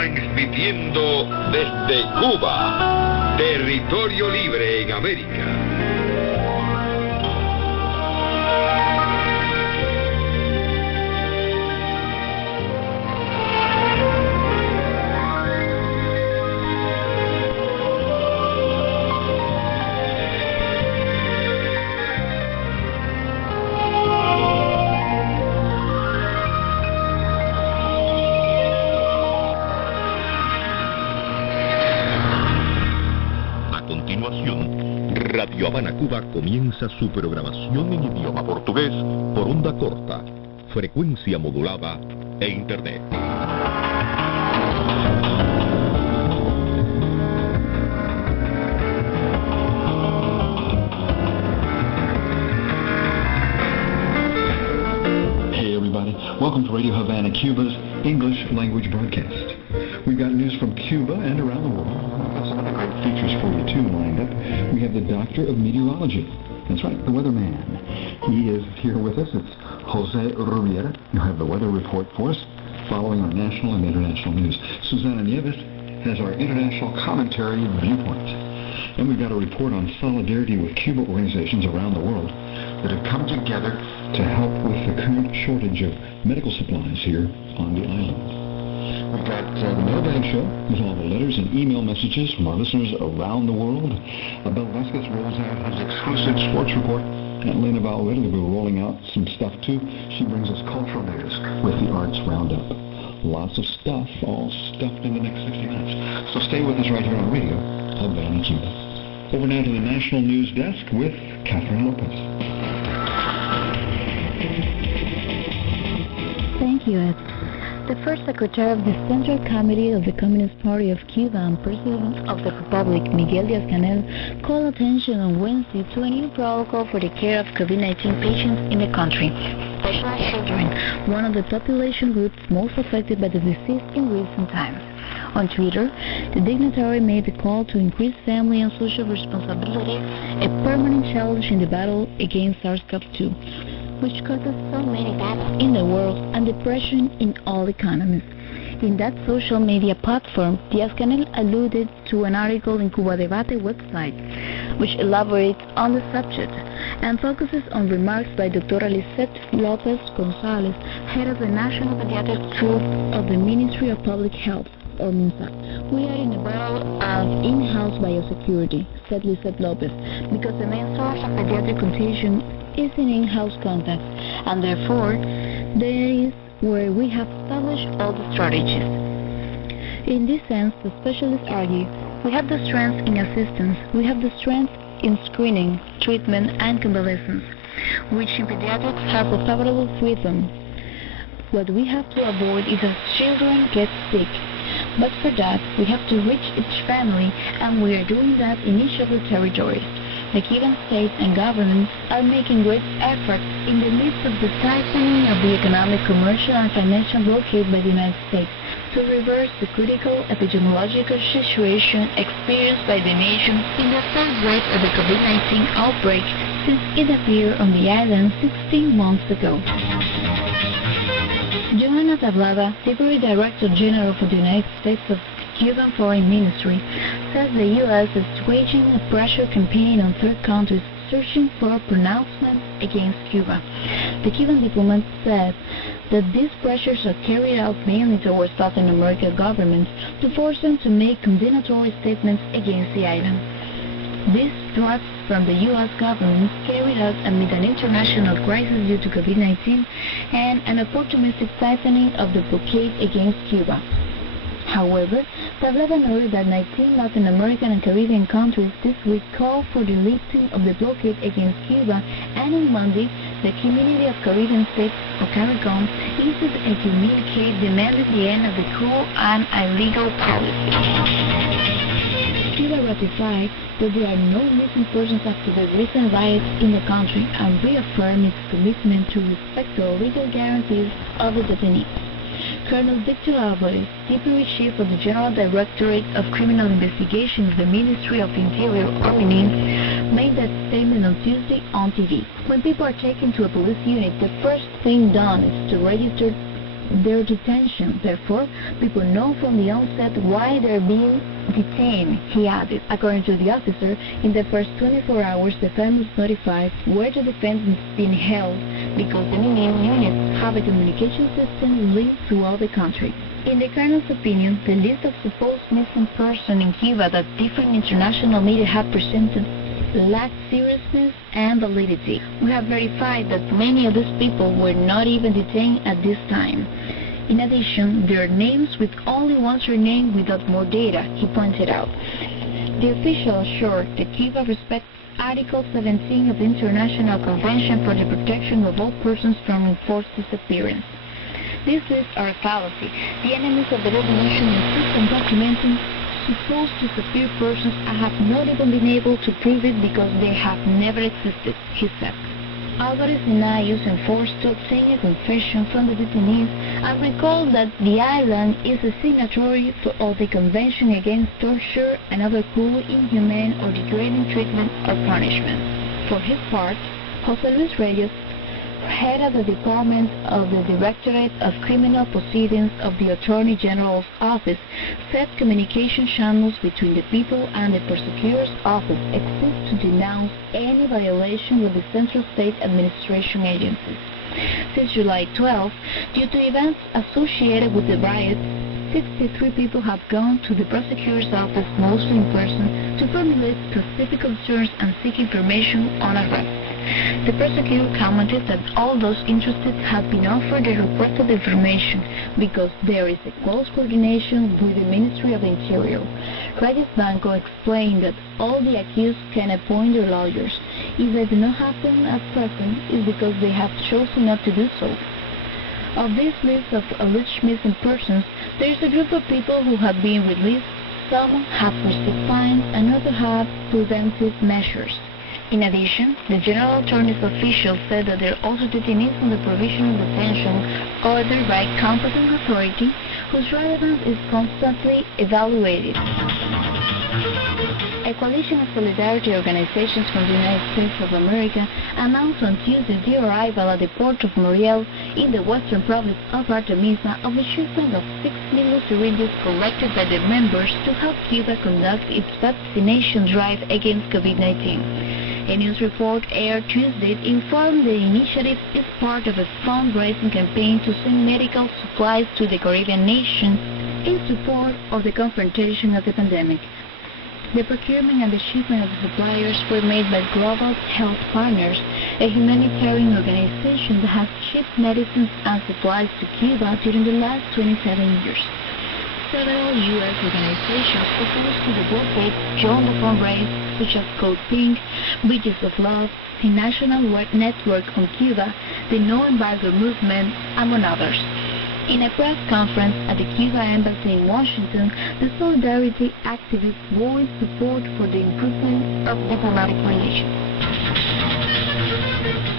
transmitiendo desde Cuba, territorio libre en América. Radio Havana Cuba comienza su programación en idioma portugués por onda corta, frecuencia modulada e internet. Hey everybody, welcome to Radio Havana Cuba's English language broadcast. We've got news from Cuba and around the world. We've got some other great features for you too lined up. We have the Doctor of Meteorology. That's right, the weatherman. He is here with us. It's Jose Rubiera. He'll have the weather report for us following our national and international news. Susana Nieves has our international commentary viewpoint. And we've got a report on solidarity with Cuba organizations around the world that have come together to help with the current shortage of medical supplies here on the island. We've got the mailbag show with all the letters and email messages from our listeners around the world. Abel Vasquez rolls out his exclusive sports report. And Lena Valverde will be rolling out some stuff too. She brings us cultural news with the Arts Roundup. Lots of stuff all stuffed in the next 60 minutes. So stay with us right here on Radio Havana Cuba. Over now to the National News Desk with Catherine Lopez. Thank you, Ed. The first Secretary of the Central Committee of the Communist Party of Cuba and President of the Republic, Miguel Díaz-Canel, called attention on Wednesday to a new protocol for the care of COVID-19 patients in the country, especially children, one of the population groups most affected by the disease in recent times. On Twitter, the dignitary made the call to increase family and social responsibility, a permanent challenge in the battle against SARS-CoV-2, which causes so many deaths in the world and depression in all economies. In that social media platform, Díaz-Canel alluded to an article in Cuba Debate website, which elaborates on the subject and focuses on remarks by Dr. Lisette Lopez Gonzalez, head of the National Pediatric Troop of the Ministry of Public Health, or MINSA. We are in a battle of in-house biosecurity, said Lisette Lopez, because the main source of pediatric contagion is in in-house contacts, and therefore there is where we have established all the strategies. In this sense, the specialists argue, we have the strength in assistance, we have the strength in screening, treatment, and convalescence, which in pediatrics has a favorable rhythm. What we have to avoid is that children get sick, but for that we have to reach each family, and we are doing that in each of the territories. The Cuban state and governments are making great efforts in the midst of the tightening of the economic, commercial, and financial blockade by the United States to reverse the critical epidemiological situation experienced by the nation in the third wave of the COVID-19 outbreak since it appeared on the island 16 months ago. Johanna Tablada, Deputy Director General for the United States of Cuban Foreign Ministry, says the U.S. is waging a pressure campaign on third countries searching for pronouncements against Cuba. The Cuban diplomat said that these pressures are carried out mainly towards Latin American governments to force them to make condemnatory statements against the island. These threats from the U.S. government carried out amid an international crisis due to COVID-19 and an opportunistic tightening of the blockade against Cuba. However, Tablada noted that 19 Latin American and Caribbean countries this week called for the lifting of the blockade against Cuba, and on Monday, the Community of Caribbean States, or CARICOM, issued a communique demanding the end of the cruel and illegal policy. Cuba ratified that there are no missing persons after the recent riots in the country and reaffirmed its commitment to respect the legal guarantees of the detainees. Colonel Victor Alvarez, Deputy Chief of the General Directorate of Criminal Investigation of the Ministry of Interior, OINI, made that statement on Tuesday on TV. When people are taken to a police unit, the first thing done is to register their detention. Therefore, people know from the onset why they're being detained, he added. According to the officer, in the first 24 hours, the families notified where the defendants being held because the main units have a communication system linked throughout the country. In the colonel's opinion, the list of supposed missing persons in Cuba that different international media have presented lacked seriousness and validity. We have verified that many of these people were not even detained at this time. In addition, there are names with only one surname without more data, he pointed out. The official assured that Cuba respects Article 17 of the International Convention for the Protection of All Persons from Enforced Disappearance. These lists are a fallacy. The enemies of the revolution insist on documenting supposed disappeared persons and have not even been able to prove it because they have never existed, he said. Alvarez denied using force to obtain a confession from the detainees and recalled that the island is a signatory of the Convention Against Torture and other cruel, inhumane, or degrading treatment or punishment. For his part, José Luis Reyes, head of the Department of the Directorate of Criminal Proceedings of the Attorney General's Office, said communication channels between the people and the prosecutor's office exist to denounce any violation of the Central State Administration agencies. Since July 12, due to events associated with the riots, 63 people have gone to the prosecutor's office, mostly in person, to formulate specific concerns and seek information on arrests. The prosecutor commented that all those interested have been offered the requested information because there is a close coordination with the Ministry of the Interior. Reyes Blanco explained that all the accused can appoint their lawyers. If they do not happen at present, it's because they have chosen not to do so. Of this list of alleged missing persons, there is a group of people who have been released. Some have received fines and others have preventive measures. In addition, the General Attorney's official said that there are also detainees on the provisional detention ordered by competent authority whose relevance is constantly evaluated. A coalition of solidarity organizations from the United States of America announced on Tuesday the arrival at the port of Muriel in the western province of Artemisa of a shipment of 6 million syringes collected by the members to help Cuba conduct its vaccination drive against COVID-19. A news report aired Tuesday informed the initiative is part of a fundraising campaign to send medical supplies to the Caribbean nation in support of the confrontation of the pandemic. The procurement and the shipment of the suppliers were made by Global Health Partners, a humanitarian organization that has shipped medicines and supplies to Cuba during the last 27 years. Several U.S. organizations opposed to the blockade joined the fundraise, such as Code Pink, Bridges of Love, the National Network on Cuba, the No Embargo Movement, among others. In a press conference at the Cuba Embassy in Washington, the Solidarity activists voiced support for the improvement of diplomatic relations.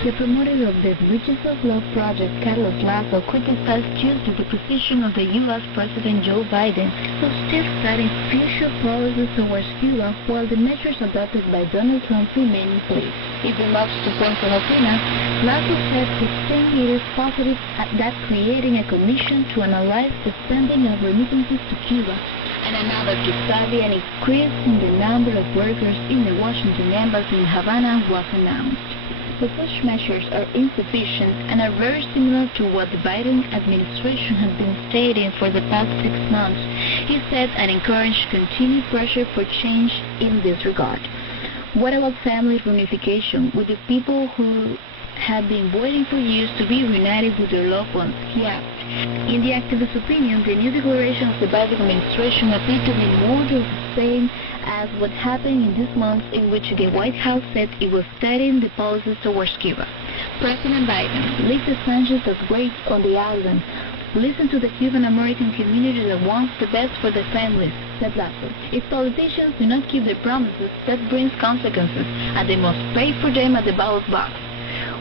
The promoter of the Bridges of Love project, Carlos Lazo, criticized Tuesday the position of the U.S. President Joe Biden, who still cited future policies towards Cuba while the measures adopted by Donald Trump remain in place. In remarks to Prensa Latina, Lazo said his team is positive that creating a commission to analyze the spending of remittances to Cuba and another to study an increase in the number of workers in the Washington Embassy in Havana was announced. But such measures are insufficient and are very similar to what the Biden administration has been stating for the past 6 months, he said, and encouraged continued pressure for change in this regard. What about family reunification with the people who have been waiting for years to be reunited with their loved ones, he asked. In the activist's opinion, the new declaration of the Biden administration appeared to be more of the same as what happened in these months in which the White House said it was studying the policies towards Cuba. President Biden, leave the sanctions that wait on the island. Listen to the Cuban American community that wants the best for their families, said Lazo. If politicians do not keep their promises, that brings consequences, and they must pay for them at the ballot box.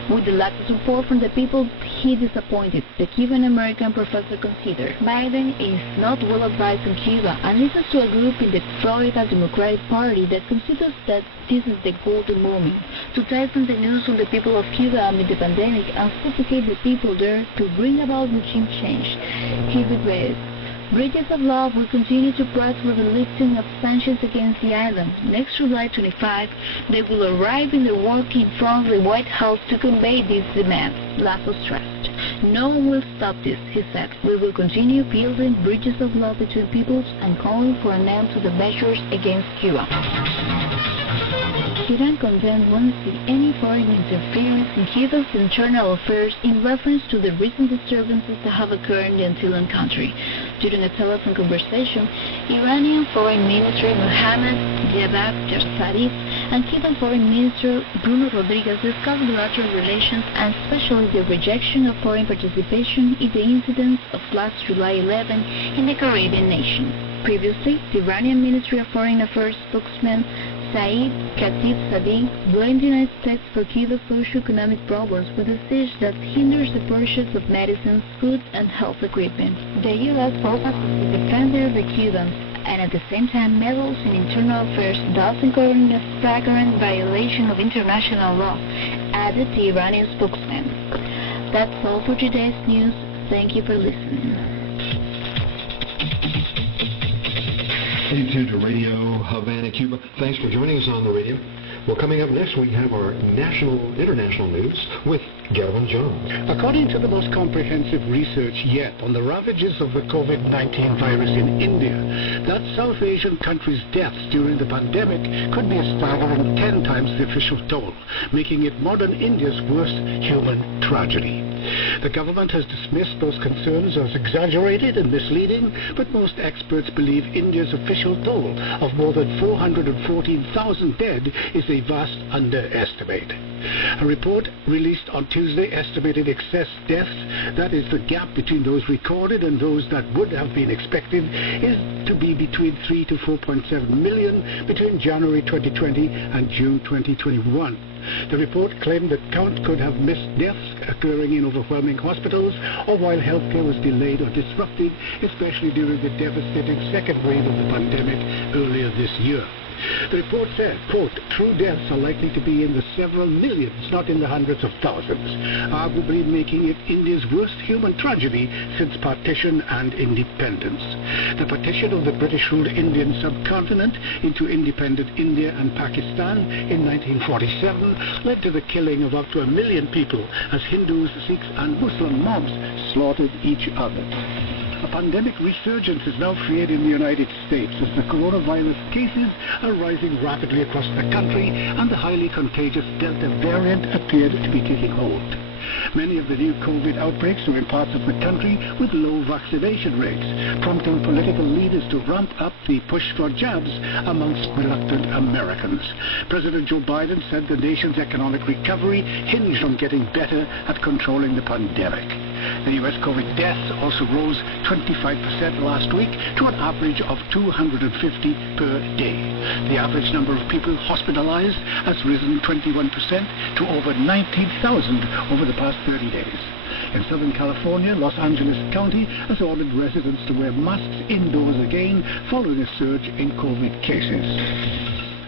With the lack of support from the people, he disappointed the Cuban-American professor considered Biden is not well advised on Cuba and listens to a group in the Florida Democratic Party that considers that this is the golden moment to tighten the news on the people of Cuba amid the pandemic and suffocate the people there to bring about regime change. He regretted. Bridges of Love will continue to press for the lifting of sanctions against the island. Next July 25, they will arrive in their walk in front of the White House to convey these demands, Lasso stressed. No one will stop this, he said. We will continue building bridges of love between peoples and calling for an end to the measures against Cuba. Iran condemned Wednesday any foreign interference in Cuba's internal affairs in reference to the recent disturbances that have occurred in the Antillean country. During a telephone conversation, Iranian Foreign Minister Mohammad Javad Zarif and Cuban Foreign Minister Bruno Rodriguez discussed bilateral relations and especially the rejection of foreign participation in the incidents of last July 11 in the Caribbean nation. Previously, the Iranian Ministry of Foreign Affairs spokesman Saeed Khatib Sadiq blamed the United States for Cuba's socio-economic problems with a siege that hinders the purchase of medicines, food, and health equipment. The U.S. focuses on the defender of the Cubans and at the same time meddles in internal affairs, thus incurring a flagrant violation of international law, added the Iranian spokesman. That's all for today's news. Thank you for listening. Tuned to Radio Havana, Cuba. Thanks for joining us on the radio. Well, coming up next, we have our international news with Gavin Jones. According to the most comprehensive research yet on the ravages of the COVID-19 virus in India, that South Asian country's deaths during the pandemic could be a staggering 10 times the official toll, making it modern India's worst human tragedy. The government has dismissed those concerns as exaggerated and misleading, but most experts believe India's official toll of more than 414,000 dead is a vast underestimate. A report released on Tuesday estimated excess deaths, that is the gap between those recorded and those that would have been expected, is to be between 3 to 4.7 million between January 2020 and June 2021. The report claimed that count could have missed deaths occurring in overwhelming hospitals or while healthcare was delayed or disrupted, especially during the devastating second wave of the pandemic earlier this year. The report said, quote, true deaths are likely to be in the several millions, not in the hundreds of thousands, arguably making it India's worst human tragedy since partition and independence. The partition of the British-ruled Indian subcontinent into independent India and Pakistan in 1947 led to the killing of up to 1 million people as Hindus, Sikhs and Muslim mobs slaughtered each other. A pandemic resurgence is now feared in the United States as the coronavirus cases are rising rapidly across the country and the highly contagious Delta variant appeared to be taking hold. Many of the new COVID outbreaks are in parts of the country with low vaccination rates, prompting political leaders to ramp up the push for jabs amongst reluctant Americans. President Joe Biden said the nation's economic recovery hinged on getting better at controlling the pandemic. The U.S. COVID deaths also rose 25% last week to an average of 250 per day. The average number of people hospitalized has risen 21% to over 19,000 over the past 30 days. In Southern California, Los Angeles County has ordered residents to wear masks indoors again following a surge in COVID cases.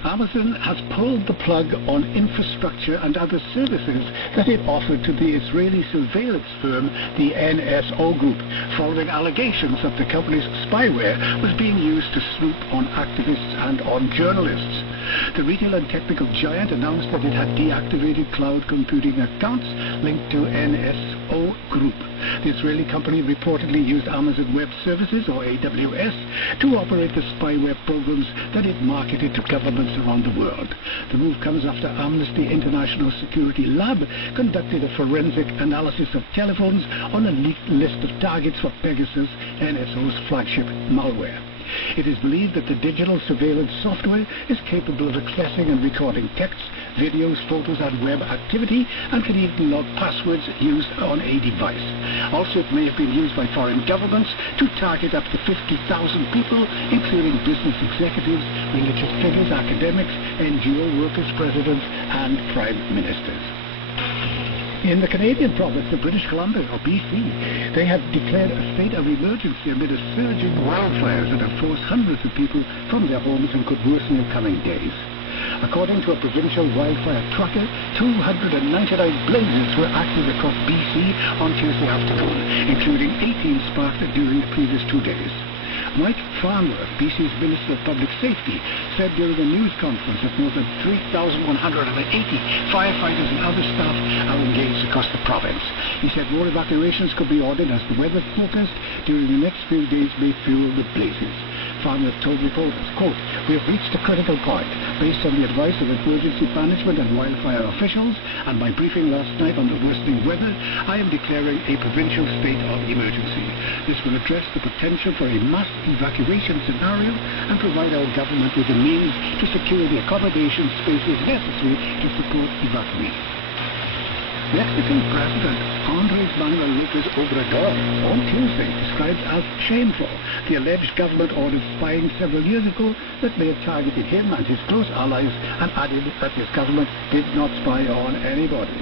Amazon has pulled the plug on infrastructure and other services that it offered to the Israeli surveillance firm, the NSO Group, following allegations that the company's spyware was being used to snoop on activists and on journalists. The retail and technical giant announced that it had deactivated cloud computing accounts linked to NSO Group. The Israeli company reportedly used Amazon Web Services, or AWS, to operate the spyware programs that it marketed to governments around the world. The move comes after Amnesty International Security Lab conducted a forensic analysis of telephones on a leaked list of targets for Pegasus, NSO's flagship malware. It is believed that the digital surveillance software is capable of accessing and recording texts, videos, photos, and web activity, and can even log passwords used on a device. Also, it may have been used by foreign governments to target up to 50,000 people, including business executives, religious figures, academics, NGO workers, presidents, and prime ministers. In the Canadian province of British Columbia, or BC, they have declared a state of emergency amid a surge in wildfires that have forced hundreds of people from their homes and could worsen in coming days. According to a provincial wildfire tracker, 299 blazes were active across BC on Tuesday afternoon, including 18 sparked during the previous 2 days. Mike Farnworth, BC's Minister of Public Safety, said during a news conference that more than 3,180 firefighters and other staff are engaged across the province. He said more evacuations could be ordered as the weather forecast during the next few days may fuel the blazes. Farnworth told reporters, quote, "We have reached a critical point. Based on the advice of emergency management and wildfire officials and my briefing last night on the worsening weather, I am declaring a provincial state of emergency. This will address the potential for a mass evacuation scenario and provide our government with the means to secure the accommodation spaces necessary to support evacuees." Mexican President Andrés Manuel López Obrador on Tuesday described as shameful the alleged government ordered spying several years ago that may have targeted him and his close allies, and added that his government did not spy on anybody.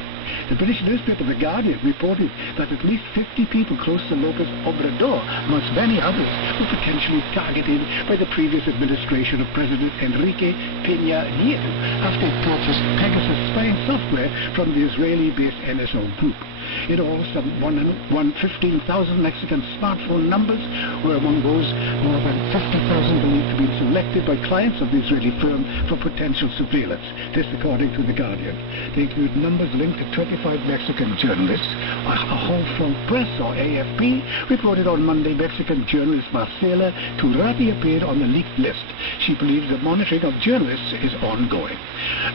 The British newspaper The Guardian reported that at least 50 people close to López Obrador, amongst many others, were potentially targeted by the previous administration of President Enrique Peña Nieto after it purchased Pegasus spying software from the Israeli-based NSO group. In all, some 15,000 Mexican smartphone numbers were among those more than 50,000 believed to be selected by clients of the Israeli firm for potential surveillance. This according to The Guardian. They include numbers linked to 25 Mexican journalists. A Home Front Press, or AFP, reported on Monday Mexican journalist Marcela Turati appeared on the leaked list. She believes the monitoring of journalists is ongoing.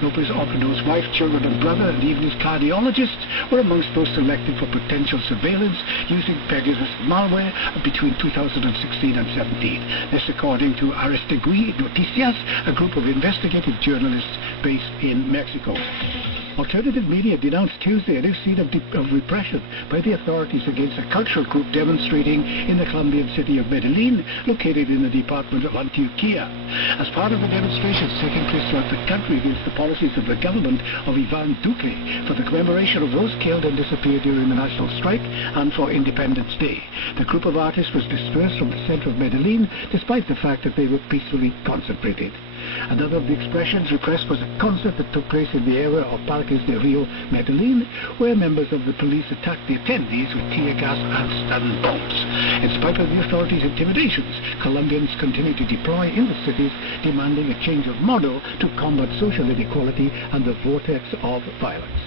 López Obrador's wife, children and brother, and even his cardiologists were amongst those selected for potential surveillance using Pegasus malware between 2016 and 17. This according to Aristegui Noticias, a group of investigative journalists based in Mexico. Alternative media denounced Tuesday a new scene of repression by the authorities against a cultural group demonstrating in the Colombian city of Medellin, located in the department of Antioquia. As part of the demonstrations taking place throughout the country against the policies of the government of Iván Duque for the commemoration of those killed and disappeared during the national strike and for Independence Day. The group of artists was dispersed from the center of Medellin despite the fact that they were peacefully concentrated. Another of the expressions repressed was a concert that took place in the area of Parques de Rio, Medellin, where members of the police attacked the attendees with tear gas and stun bombs. In spite of the authorities' intimidations, Colombians continue to deploy in the cities, demanding a change of model to combat social inequality and the vortex of violence.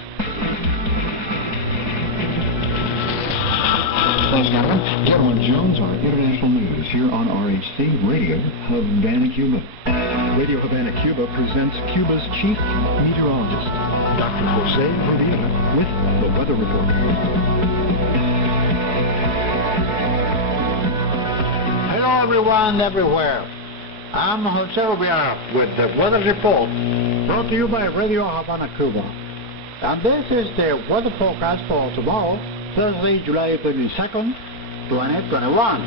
Thanks, Gavin. Gavin Jones, our international news here on RHC Radio, Havana, Cuba. Radio Havana Cuba presents Cuba's chief meteorologist, Dr. Jose Rivera, with the Weather Report. Hello everyone, everywhere. I'm Jose Rivera with the Weather Report, brought to you by Radio Havana Cuba. And this is the weather forecast for tomorrow, Thursday, July 22nd, 2021,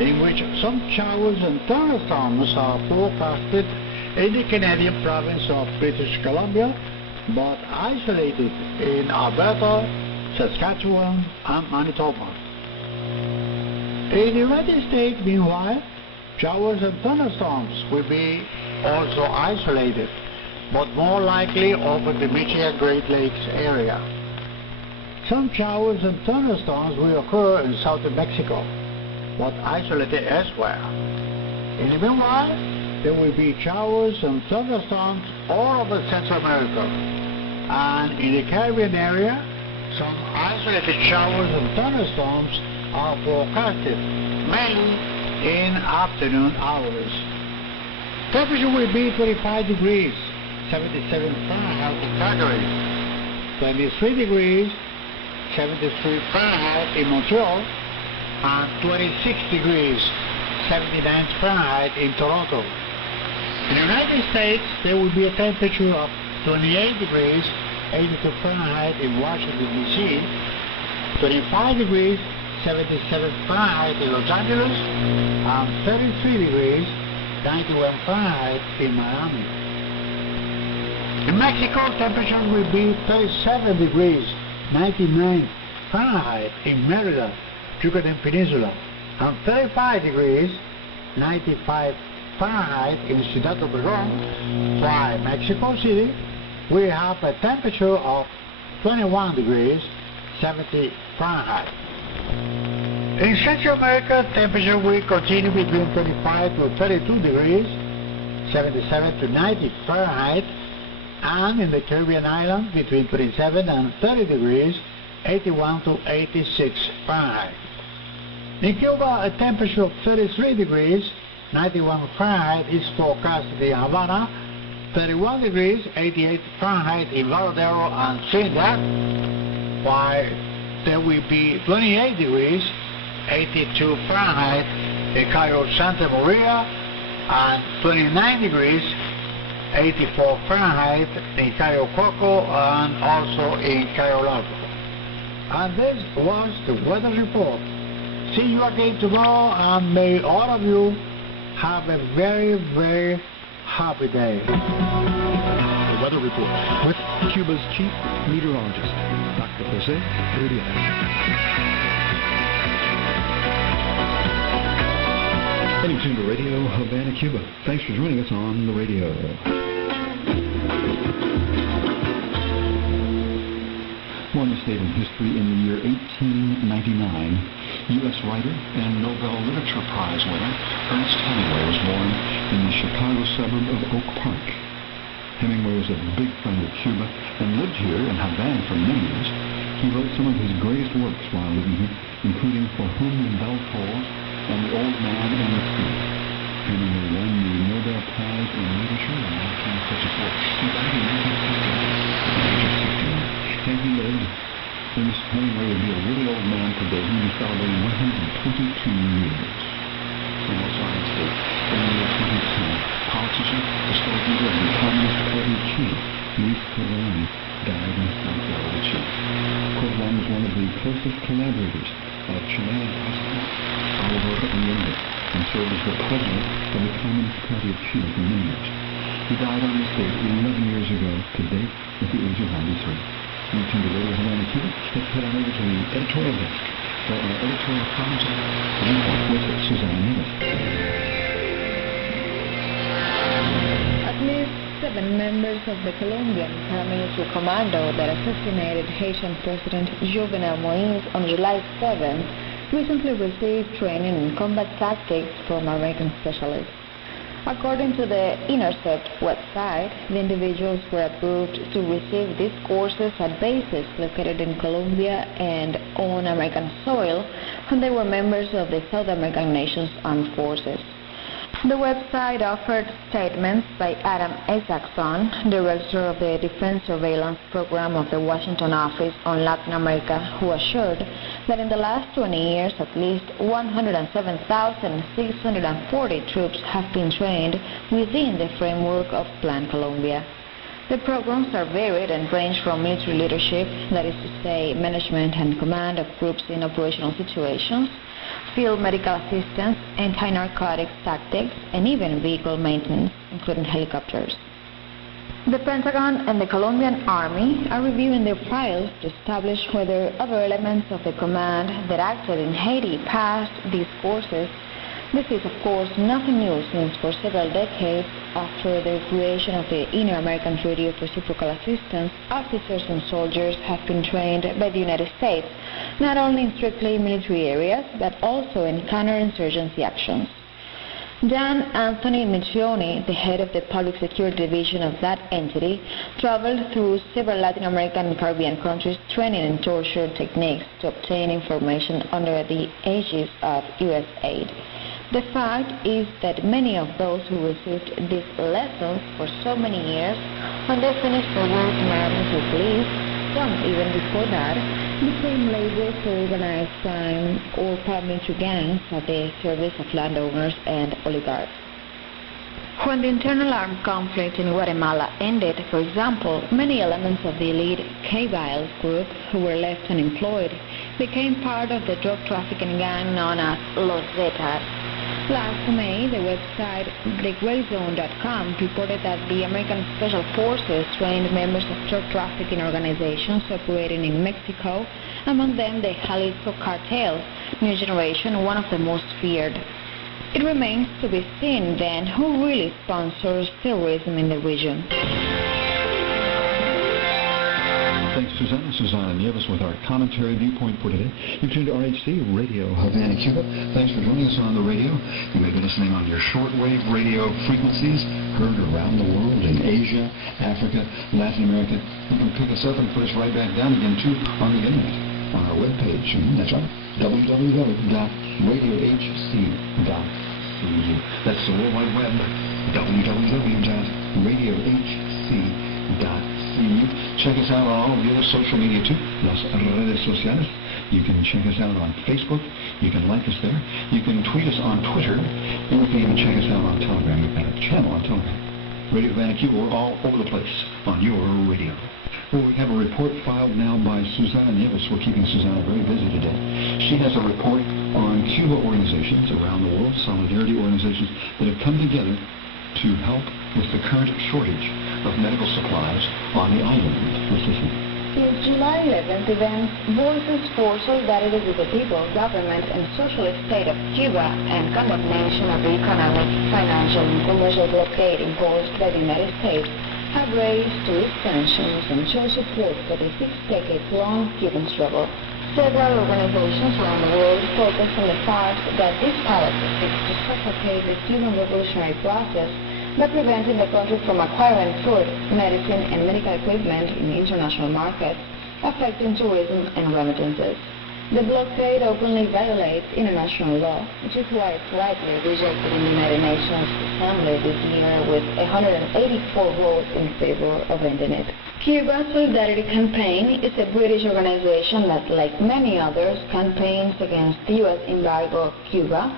in which some showers and thunderstorms are forecasted in the Canadian province of British Columbia, but isolated in Alberta, Saskatchewan, and Manitoba. In the United States, meanwhile, showers and thunderstorms will be also isolated, but more likely over the Michigan Great Lakes area. Some showers and thunderstorms will occur in southern Mexico, but isolated elsewhere. In the meanwhile, there will be showers and thunderstorms all over Central America. And in the Caribbean area, some isolated showers and thunderstorms are forecasted, mainly in afternoon hours. Temperature will be 25 degrees, 77 Fahrenheit in Calgary, 23 degrees, 73 Fahrenheit in Montreal, and 26 degrees, 79 Fahrenheit in Toronto. In the United States, there will be a temperature of 28 degrees, 82 Fahrenheit in Washington, D.C., 25 degrees, 77 Fahrenheit in Los Angeles, and 33 degrees, 91 Fahrenheit in Miami. In Mexico, temperature will be 37 degrees, 99 Fahrenheit in Merida, Yucatan Peninsula, and 35 degrees 95 Fahrenheit in Ciudad Obregón. While Mexico City, we have a temperature of 21 degrees 70 Fahrenheit. In Central America, temperature will continue between 25 to 32 degrees 77 to 90 Fahrenheit, and in the Caribbean islands between 27 and 30 degrees 81 to 86 Fahrenheit. In Cuba, a temperature of 33 degrees 91 Fahrenheit is forecasted in Havana, 31 degrees 88 Fahrenheit in Varadero and Trinidad, while there will be 28 degrees 82 Fahrenheit in Cayo Santa Maria and 29 degrees 84 Fahrenheit in Cayo Coco and also in Cayo Largo. And this was the weather report. See you again tomorrow, and may all of you have a very, very happy day. The weather report with Cuba's chief meteorologist, Dr. Jose Rudiales. And you're tuned to Radio Havana, Cuba. Thanks for joining us on the radio. One mistake in history. In the year 1899, U.S. writer and Nobel Literature Prize winner Ernest Hemingway was born in the Chicago suburb of Oak Park. Hemingway was a big friend of Cuba and lived here in Havana for many years. He wrote some of his greatest works while living here, including For Whom the Bell Tolls and The Old Man and the Sea. Hemingway won the Nobel Prize in Literature in 1954. He died in 1960 at the age of 61. Had he lived, Ernest Hemingway would be a really old man today. He would be celebrating 122 years. And also on this date, in the year 2010, politician, historic leader of the Communist Party chief, Luis Corvalán, died in Santiago de Chile. Corvalán was one of the closest collaborators of Chilean President Salvador Allende and served as the president of the Communist Party of Chile for many years. He died on this date 11 years ago today at the age of 93. Listening to Radio Havana Cuba, let's head on over to the editorial desk for our editorial commentary with Suzanne Neves. At least 7 members of the Colombian paramilitary commando that assassinated Haitian President Jovenel Moïse on July 7th recently received training in combat tactics from American specialists. According to the Intercept website, the individuals were approved to receive these courses at bases located in Colombia and on American soil when they were members of the South American nation's armed forces. The website offered statements by Adam Isaacson, director of the Defense Surveillance Program of the Washington Office on Latin America, who assured that in the last 20 years at least 107,640 troops have been trained within the framework of Plan Colombia. The programs are varied and range from military leadership, that is to say management and command of groups in operational situations, field medical assistance, anti-narcotics tactics, and even vehicle maintenance, including helicopters. The Pentagon and the Colombian Army are reviewing their files to establish whether other elements of the command that acted in Haiti passed these courses. This is, of course, nothing new, since for several decades after the creation of the Inter-American Treaty of Reciprocal Assistance, officers and soldiers have been trained by the United States, not only in strictly military areas, but also in counterinsurgency actions. Dan Anthony Mitrione, the head of the Public Security Division of that entity, traveled through several Latin American and Caribbean countries training in torture techniques to obtain information under the aegis of U.S. aid. The fact is that many of those who received these lessons for so many years, when they finished their work in our military police, some even before that, became laborers for organized crime or paramilitary gangs at the service of landowners and oligarchs. When the internal armed conflict in Guatemala ended, for example, many elements of the elite K-Viles group who were left unemployed became part of the drug trafficking gang known as Los Zetas. Last May, the website thegrayzone.com reported that the American Special Forces trained members of drug trafficking organizations operating in Mexico, among them the Jalisco Cartel, New Generation, one of the most feared. It remains to be seen then who really sponsors terrorism in the region. Thanks, Susana. Susana Nieves with our commentary viewpoint for today. You've tuned to RHC, Radio Havana, Cuba. Thanks for joining us on the radio. You may be listening on your shortwave radio frequencies, heard around the world in Asia, Africa, Latin America. You can pick us up and put us right back down again, too, on the internet, on our webpage. That's right, www.radiohc.cu. That's the World Wide Web, www.radiohc.cu. Check us out on all of the other social media too, las redes sociales. You can check us out on Facebook. You can like us there. You can tweet us on Twitter. And you can even check us out on Telegram. We've got a channel on Telegram. Radio Havana Cuba, we're all over the place on your radio. Well, we have a report filed now by Susana Nieves. We're keeping Susana very busy today. She has a report on Cuba organizations around the world, solidarity organizations that have come together to help with the current shortage of medical supplies on the island. Let's listen. Since July 11th, events Voices for Solidarity with the People, Government, and Socialist State of Cuba and condemnation of the economic, financial, and commercial blockade imposed by the United States have raised to tensions and show support for the 6-decade-long Cuban struggle. Several organizations around the world focus on the fact that this policy seeks to suffocate the Cuban revolutionary process by preventing the country from acquiring food, medicine, and medical equipment in the international markets, affecting tourism and remittances. The blockade openly violates international law, which is why it's likely rejected in the United Nations Assembly this year with 184 votes in favor of ending it. Cuba Solidarity Campaign is a British organization that, like many others, campaigns against the U.S. embargo of Cuba,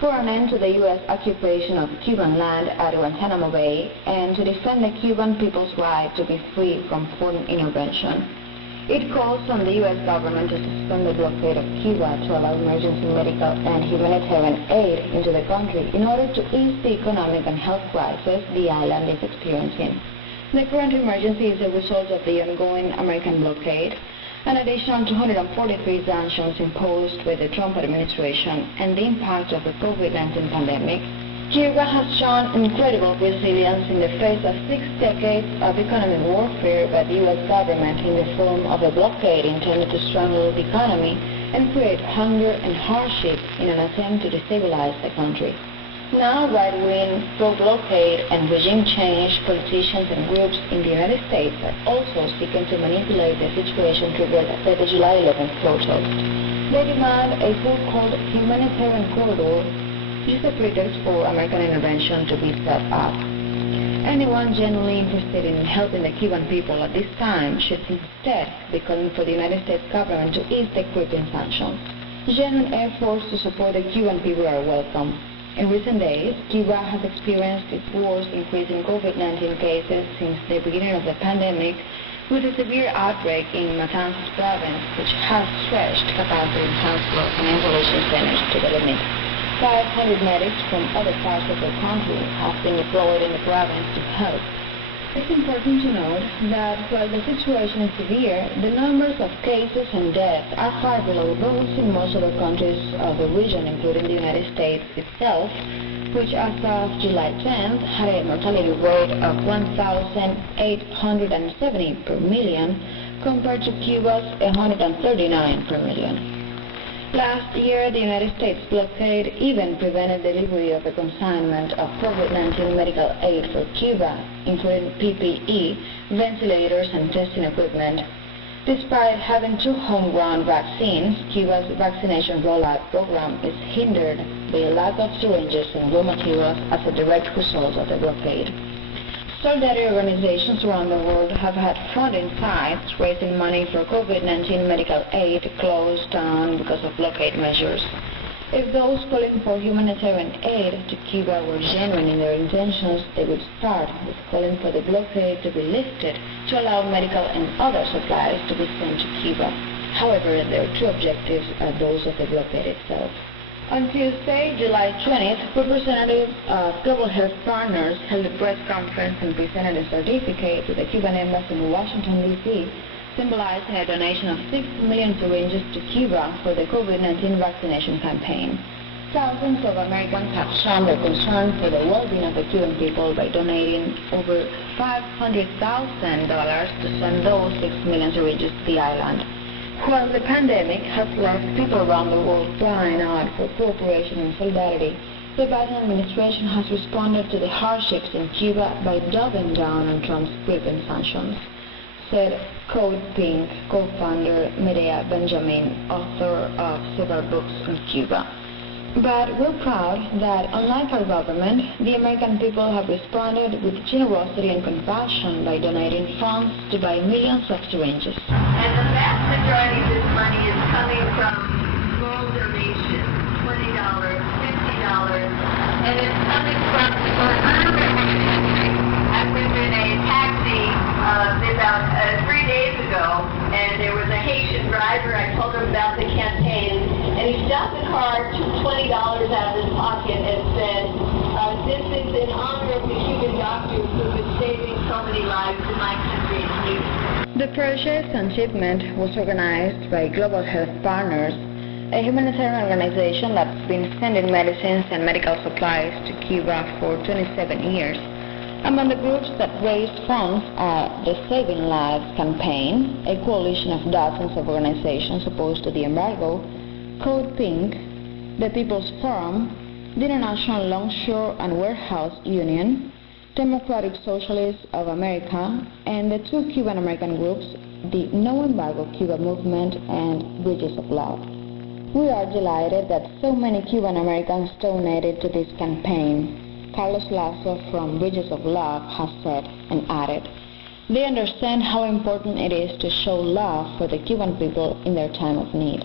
for an end to the U.S. occupation of Cuban land at Guantanamo Bay, and to defend the Cuban people's right to be free from foreign intervention. It calls on the U.S. government to suspend the blockade of Cuba to allow emergency medical and humanitarian aid into the country in order to ease the economic and health crisis the island is experiencing. The current emergency is a result of the ongoing American blockade, an additional 243 sanctions imposed by the Trump administration, and the impact of the COVID-19 pandemic. Cuba has shown incredible resilience in the face of 6 decades of economic warfare by the U.S. government in the form of a blockade intended to strangle the economy and create hunger and hardship in an attempt to destabilize the country. Now, right-wing, pro-blockade, and regime change politicians and groups in the United States are also seeking to manipulate the situation triggered by the July 11th protest. They demand a so-called humanitarian corridor, which is a pretext for American intervention to be set up. Anyone genuinely interested in helping the Cuban people at this time should instead be calling for the United States government to ease the crippling sanctions. Genuine efforts to support the Cuban people are welcome. In recent days, Cuba has experienced its worst increase in COVID-19 cases since the beginning of the pandemic, with a severe outbreak in Matanzas province, which has stretched capacity in hospitals and isolation centers to the limit. 500 medics from other parts of the country have been deployed in the province to help. It's important to note that while the situation is severe, the numbers of cases and deaths are far below those in most other countries of the region, including the United States itself, which as of July 10th had a mortality rate of 1,870 per million compared to Cuba's 139 per million. Last year, the United States blockade even prevented delivery of a consignment of COVID-19 medical aid for Cuba, including PPE, ventilators, and testing equipment. Despite having 2 homegrown vaccines, Cuba's vaccination rollout program is hindered by a lack of syringes and raw materials as a direct result of the blockade. Solidarity organizations around the world have had funding sites raising money for COVID-19 medical aid closed down because of blockade measures. If those calling for humanitarian aid to Cuba were genuine in their intentions, they would start with calling for the blockade to be lifted to allow medical and other supplies to be sent to Cuba. However, their true objectives are those of the blockade itself. On Tuesday, July 20th, representatives of Global Health Partners held a press conference and presented a certificate to the Cuban Embassy in Washington, D.C., symbolizing a donation of 6 million syringes to Cuba for the COVID-19 vaccination campaign. Thousands of Americans have shown their concern for the well-being of the Cuban people by donating over $500,000 to send those 6 million syringes to the island. While the pandemic has left people around the world crying out for cooperation and solidarity, the Biden administration has responded to the hardships in Cuba by doubling down on Trump's gripping sanctions, said Code Pink co-founder Medea Benjamin, author of several books on Cuba. But we're proud that, unlike our government, the American people have responded with generosity and compassion by donating funds to buy millions of syringes. And the vast majority of this money is coming from small donations, $20, $50, and it's coming from I was in a taxi about 3 days ago, and there was a Haitian driver. I told him about the campaign, and he stopped the car, took $20 out of his pocket, and said, this is in honor of the Cuban doctors who've been saving so many lives in my country and Cuba. The purchase and shipment was organized by Global Health Partners, a humanitarian organization that's been sending medicines and medical supplies to Cuba for 27 years. Among the groups that raised funds are the Saving Lives Campaign, a coalition of dozens of organizations opposed to the embargo, Code Pink, the People's Forum, the International Longshore and Warehouse Union, Democratic Socialists of America, and the two Cuban-American groups, the No Embargo Cuba Movement and Bridges of Love. We are delighted that so many Cuban-Americans donated to this campaign, Carlos Lasso from Bridges of Love has said and added. They understand how important it is to show love for the Cuban people in their time of need.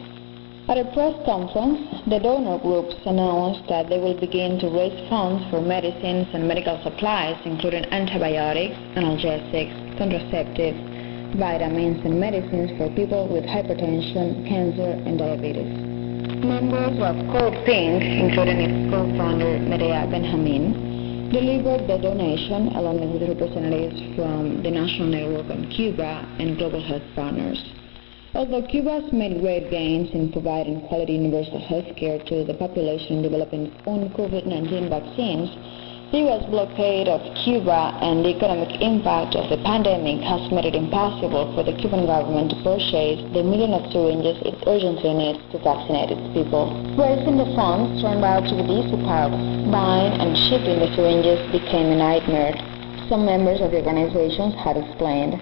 At a press conference, the donor groups announced that they will begin to raise funds for medicines and medical supplies, including antibiotics, analgesics, contraceptives, vitamins, and medicines for people with hypertension, cancer, and diabetes. Members of Code Pink, including its co-founder Medea Benjamin, delivered the donation along with representatives from the National Network on Cuba and Global Health Partners. Although Cuba has made great gains in providing quality universal health care to the population in developing its own COVID-19 vaccines, the U.S. blockade of Cuba and the economic impact of the pandemic has made it impossible for the Cuban government to purchase the million of syringes it urgently needs to vaccinate its people. Raising the funds turned out to be the easy part. Buying and shipping the syringes became a nightmare, some members of the organizations had explained.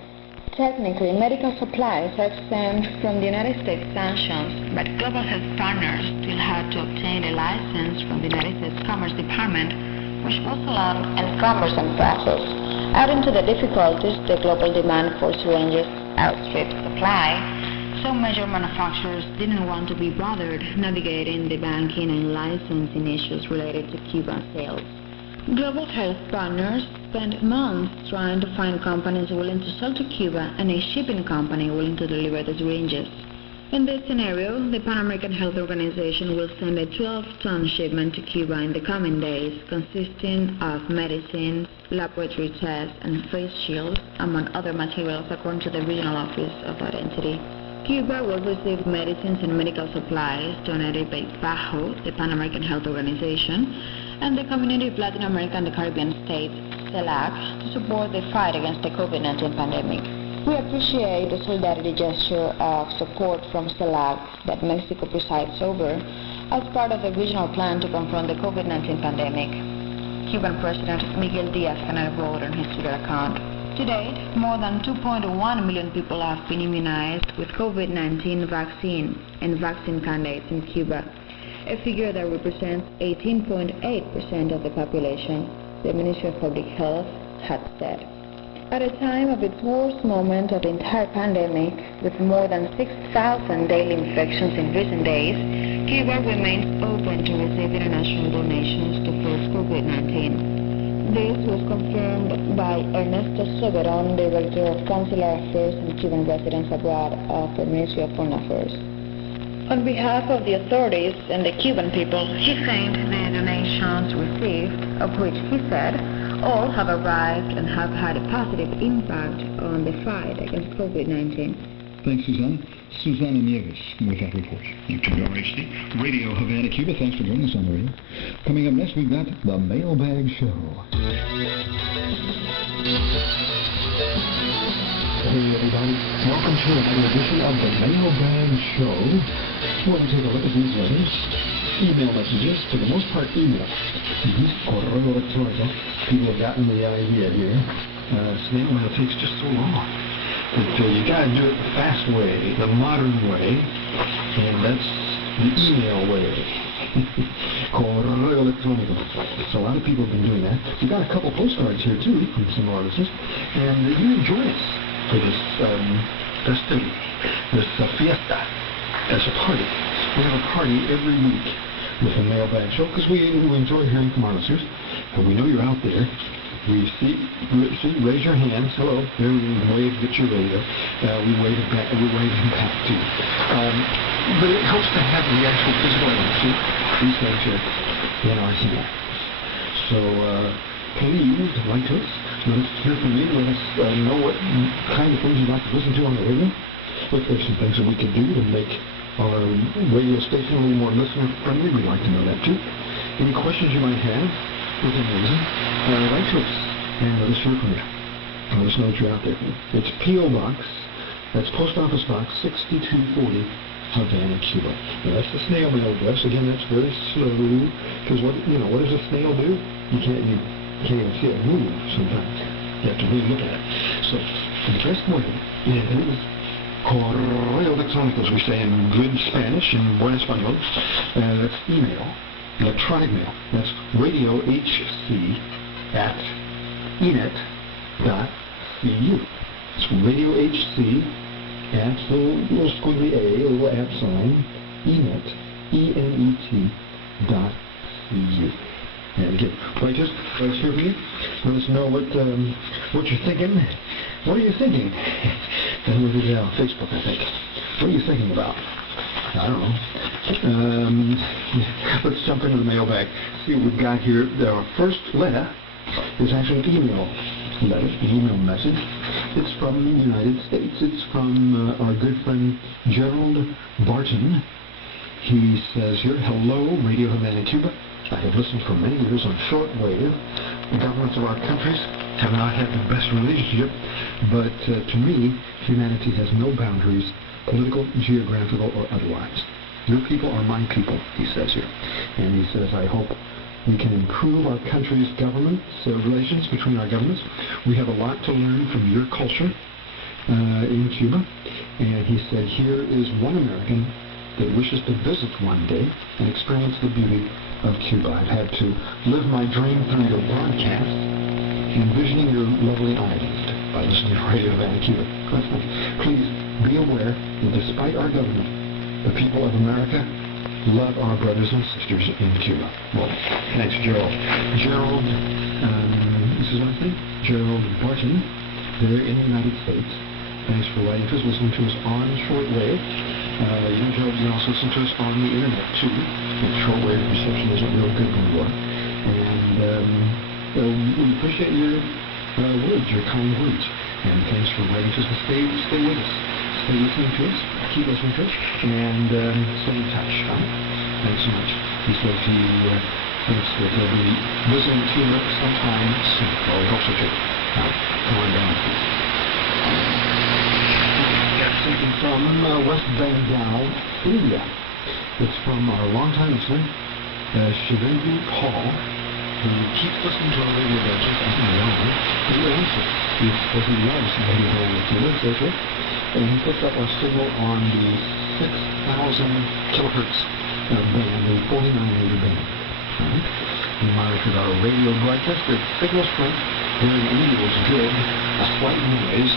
Technically, medical supplies are exempt from the United States sanctions, but Global Health Partners still had to obtain a license from the United States Commerce Department, which was a long and cumbersome process. Adding to the difficulties, the global demand for syringes outstripped supply, so major manufacturers didn't want to be bothered navigating the banking and licensing issues related to Cuban sales. Global Health Partners spent months trying to find companies willing to sell to Cuba and a shipping company willing to deliver the syringes. In this scenario, the Pan American Health Organization will send a 12-ton shipment to Cuba in the coming days, consisting of medicines, laboratory tests, and face shields, among other materials, according to the Regional Office of Identity. Cuba will receive medicines and medical supplies donated by PAHO, the Pan American Health Organization, and the Community of Latin America and the Caribbean States, CELAC, to support the fight against the COVID-19 pandemic. We appreciate the solidarity gesture of support from CELAC that Mexico presides over as part of the regional plan to confront the COVID-19 pandemic. Cuban President Miguel Díaz-Canel wrote on his Twitter account, "To date, more than 2.1 million people have been immunized with COVID-19 vaccine and vaccine candidates in Cuba, a figure that represents 18.8% of the population," the Ministry of Public Health had said. At a time of its worst moment of the entire pandemic, with more than 6,000 daily infections in recent days, Cuba remains open to receive international donations to fight COVID-19. This was confirmed by Ernesto Soberon, Director of Consular Affairs and Cuban Residents Abroad of the Ministry of Foreign Affairs. On behalf of the authorities and the Cuban people, he thanked the donations received, of which he said all have arrived and have had a positive impact on the fight against COVID-19. Thanks, Susanna. Susanna Nieves with that report. WRHD, Radio Havana, Cuba. Thanks for joining us on the radio. Coming up next, we've got the Mailbag Show. Hey, everybody. Welcome to another edition of the Mailbag Show, where we take a look at these letters, email messages, for the most part email. Correo electrónico. People have gotten the idea here. Snail mail takes just so long. But you got to do it the fast way, the modern way, and that's the email way. Correo electrónico. So a lot of people have been doing that. We got a couple postcards here too from some artists, and you enjoy us for this festivity, this fiesta, as a party. We have a party every week with a mailbag show because we enjoy hearing from our listeners, and we know you're out there. We see, raise your hands. Hello. There we wave at your radio. We wave it back. We wave it back too. But it helps to have the actual physical energy. These things here in our hand. So please write to us. Let us hear from you. Let us know what kind of things you'd like to listen to on the radio. If there's some things that we could do to make our radio station a little more listener friendly, we'd like to know that too. Any questions you might have within reason, write to us and let us hear from you. Let us know that you're out there. It's P.O. Box. That's Post Office Box 6240, Havana, Cuba. Now that's the snail mail address. Again, that's very slow because what does a snail do? You can't even see it move sometimes. You have to really look at it. So the best way is correo electrónico, as we say in good Spanish and buen español. That's email. Electronic mail. That's radiohc@enet.cu. It's radiohc@ little squiggly a little @ sign, enet, ENET.cu. And again, write us hear from you. Let us know what you're thinking. What are you thinking? Then we did it on Facebook, I think. What are you thinking about? I don't know. Let's jump into the mailbag. See what we've got here. Our first letter is actually an email letter, an email message. It's from the United States. It's from our good friend Gerald Barton. He says here, hello, Radio Havana, Cuba. I have listened for many years on shortwave. The governments of our countries have not had the best relationship, but to me, humanity has no boundaries, political, geographical, or otherwise. Your people are my people, he says here. And he says, I hope we can improve our country's governments, relations between our governments. We have a lot to learn from your culture in Cuba. And he said, here is one American that wishes to visit one day and experience the beauty of Cuba. I've had to live my dream through your broadcast, envisioning your lovely island by listening to Radio Havana, Cuba. Please be aware that despite our government, the people of America love our brothers and sisters in Cuba. Well, thanks, Gerald. Gerald, this is my thing, Gerald Barton, there in the United States. Thanks for writing to us, listening to us on shortwave. Gerald, you can also listen to us on the internet, too. The shortwave reception isn't real good anymore. And we appreciate your words, your kind words. And thanks for writing to us. Stay with us. Stay listening to us. Keep listening to us. And stay in touch. Thanks so much. He says he thinks that he'll be visiting Cuba sometime soon. Well, we hope so, too. Now, come on down, please. Something from West Bengal, India. It's from our longtime listener, Shivendu Paul, who keeps listening to our radio broadcast. I don't know. He loves it. He says he loves Radio Havana, etc. And he puts up our signal on the 6,000 kilohertz band, the 49-meter band. Right? We monitored our radio broadcast. The signal strength here in India was good, a slight noise,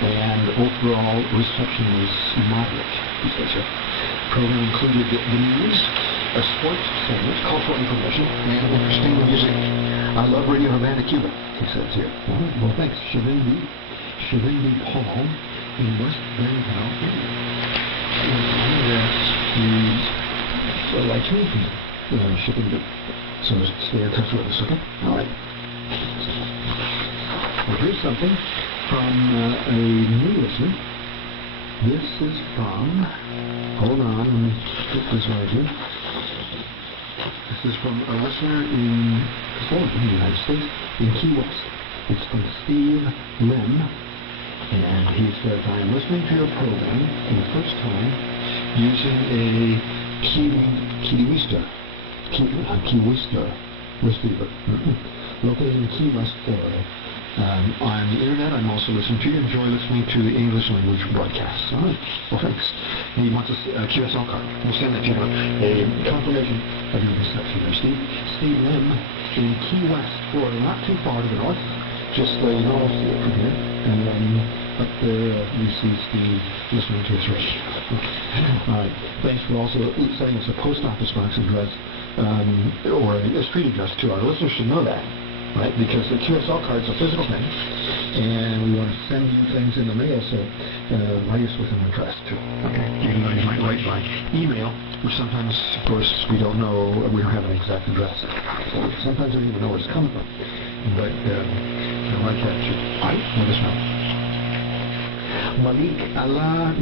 and overall reception was moderate, he says here. The program included the news, a sports segment, cultural information, and interesting music. I love Radio Havana, Cuba, he says here. Well, thanks, Shivendu Paul in West Bengal, India. I'd like to shipping it. So stay in touch with us, okay? All right. Well, here's something from a new listener. This is from, hold on, let me get this right here. This is from a listener in Florida, in the United States, in Key West. It's from Steve Lim, and he says, I am listening to your program for the first time using a Kiwista receiver, located in Key West, Florida. On the internet, I'm also listening to you. Enjoy listening to the English language broadcasts. All right. Well, thanks. And he wants a QSL card. We'll send that to you. A confirmation of your reception there, Steve. Steve Lim in Key West, Florida. Not too far to the north. Just, from here. And up there, you see Steve listening to his radio. All right. Thanks for also sending us a post office box address or a street address too. Our listeners should know that. Right, because the QSL card is a physical thing, and we want to send you things in the mail, so write us with an address too. Okay, even though you might write by email, which sometimes, of course, we don't have an exact address. So sometimes we don't even know where it's coming from. But like that too. All right, let us know. Malik Allah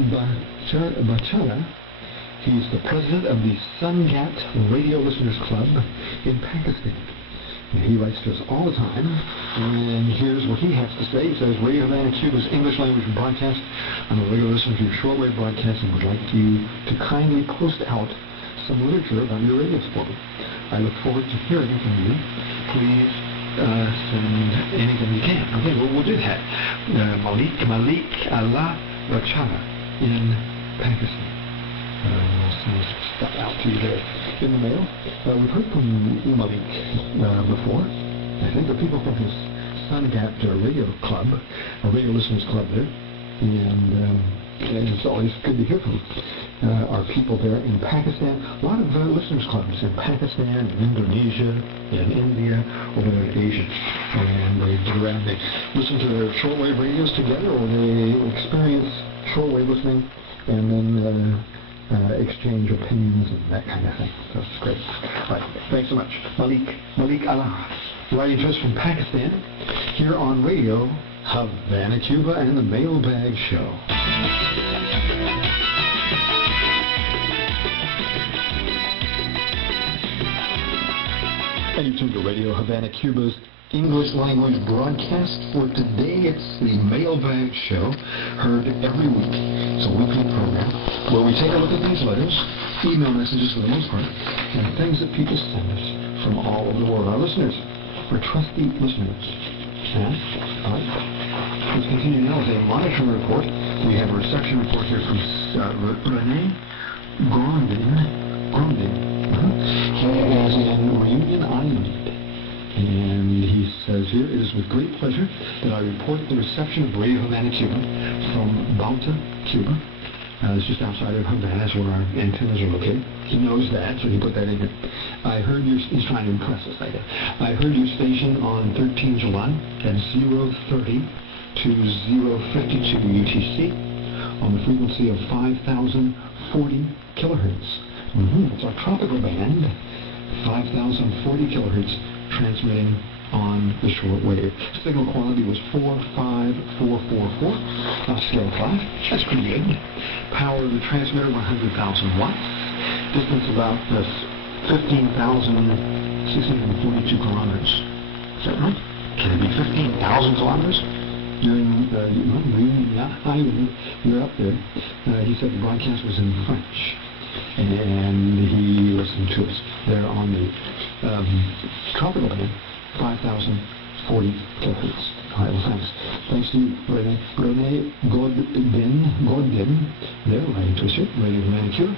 Bachara, he's the president of the Sungat Radio Listeners Club in Pakistan. He writes to us all the time, and here's what he has to say. He says, Radio Havana Cuba's English language broadcast. I'm a regular listener to your shortwave broadcast and would like you to kindly post out some literature about your radio sport. I look forward to hearing from you. Please send anything you can. Okay, well, we'll do that. Malik Allah Rachana in Pakistan. We'll send stuff out to you there in the mail. We've heard from Malik before. I think the people from his Sungat Radio Club, a radio listeners club there, and it's always good to hear from our people there in Pakistan. A lot of listeners clubs in Pakistan, in Indonesia, in India, over there in Asia, and they get around, they listen to their shortwave radios together, or they experience shortwave listening, and then exchange opinions and that kind of thing. So it's great. All right. Thanks so much. Malik Allah, writing to us from Pakistan, here on Radio Havana, Cuba, and the Mailbag Show. And you tuned to Radio Havana, Cuba's English language broadcast. For today, it's the Mailbag Show, heard every week. It's a weekly program where we take a look at these letters, email messages for the most part, and things that people send us from all over the world. Our listeners, our trusty listeners. Yeah? All right. Let's continue now with a monitoring report. We have a reception report here from Renee Grondin. He is in Reunion Island. And he says here, it is with great pleasure that I report the reception of Radio Havana Cuba from Bauta, Cuba. It's just outside of Havana, that's where our antennas are located. He knows that, so he put that in here. He's trying to impress us, I guess. I heard your station on 13 July at 0:30 to 0:52 UTC on the frequency of 5,040 kilohertz. It's our tropical band, 5,040 kilohertz, transmitting on the shortwave. Signal quality was 45444, scale 5. That's pretty good. Power of the transmitter, 100,000 watts. Distance about 15,642 kilometers. Is that right? Can it be 15,000 kilometers? You're in Island. You're up there. He said the broadcast was in French. And he listened to us there on the tropical band, 5,040 kilohertz. All right, well, thanks. Thanks to you, Rene Godin, there, writing to us here, Radio Havana Cuba.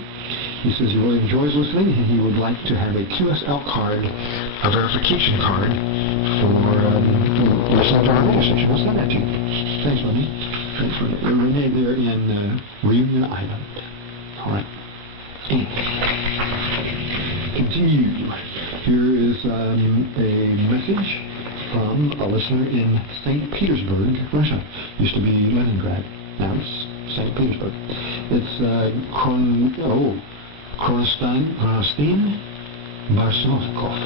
He says he really enjoys listening, and he would like to have a QSL card, a verification card, for listening to our radio station. We'll send that to you. Thanks, Rene. Thanks, Rene there in Reunion Island. All right. Continue. Here is a message from a listener in St. Petersburg, Russia. Used to be Leningrad. Now it's St. Petersburg. It's Krostin Barstanovkov.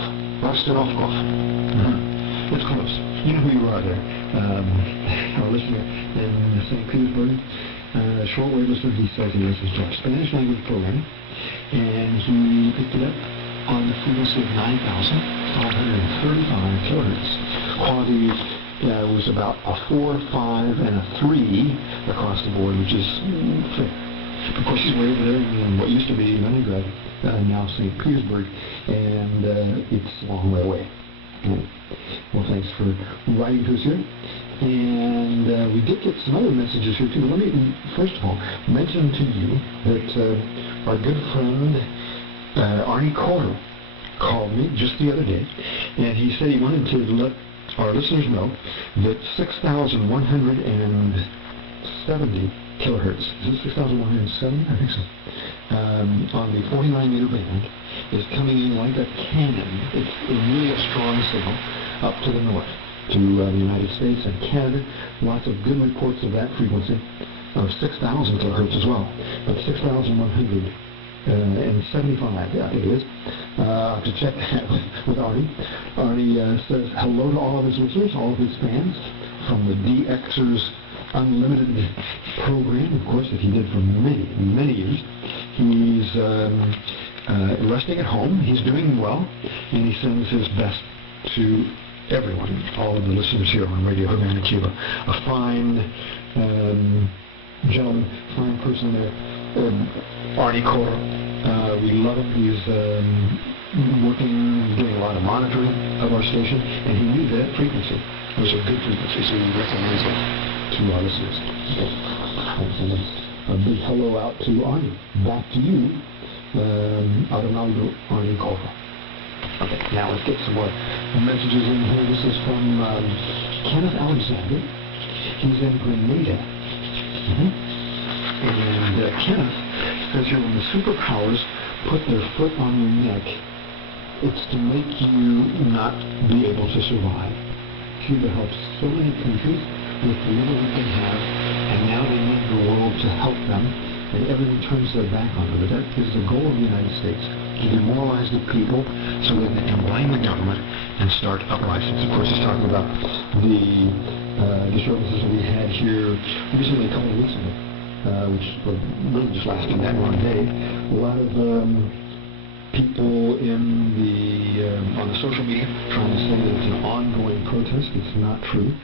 It's close. You know who you are there. Our listener in St. Petersburg, shortwave listener, he says he listens to our Spanish language program, and he picked it up on the frequency of 9,535 kilohertz. Quality was about a 4, 5, and a 3 across the board, which is fair. Of course, he's way over there in what used to be Leningrad, now St. Petersburg, and it's a long way away. Well, thanks for writing to us here. And we did get some other messages here, too. Let me, first of all, mention to you that our good friend Arnie Corder called me just the other day, and he said he wanted to let our listeners know that 6,170 kilohertz, is it 6,170? I think so. On the 49-meter band is coming in like a cannon. It's really a strong signal up to the north, to the United States and Canada. Lots of good reports of that frequency of 6,000 kilohertz as well, but 6,175, I think it is. I have to check that with Arnie. Arnie says hello to all of his listeners, all of his fans, from the DXers Unlimited program, of course, that he did for many, many years. He's resting at home. He's doing well, and he sends his best to everyone, all of the listeners here on Radio Havana Cuba. A fine gentleman, fine person there, Arnie Cora. We love him. He's working, doing a lot of monitoring of our station, and he knew that frequency was a good frequency, so he recommends it to our listeners. A big hello out to Arnie. Back to you, Aficionado Arnie Cora. Okay, now let's get some more messages in here. This is from Kenneth Alexander. He's in Grenada. And Kenneth says here, when the superpowers put their foot on your neck, it's to make you not be able to survive. Cuba helps so many countries with the little that they have, and now they need the world to help them, and everyone turns their back on them. But that is the goal of the United States, to demoralize the people so that they can blame the government and start uprisings. Of course, he's talking about the disturbances that we had here recently, a couple of weeks ago, which were really just lasting that one day. A lot of people in on the social media trying to say that it's an ongoing protest. It's not true.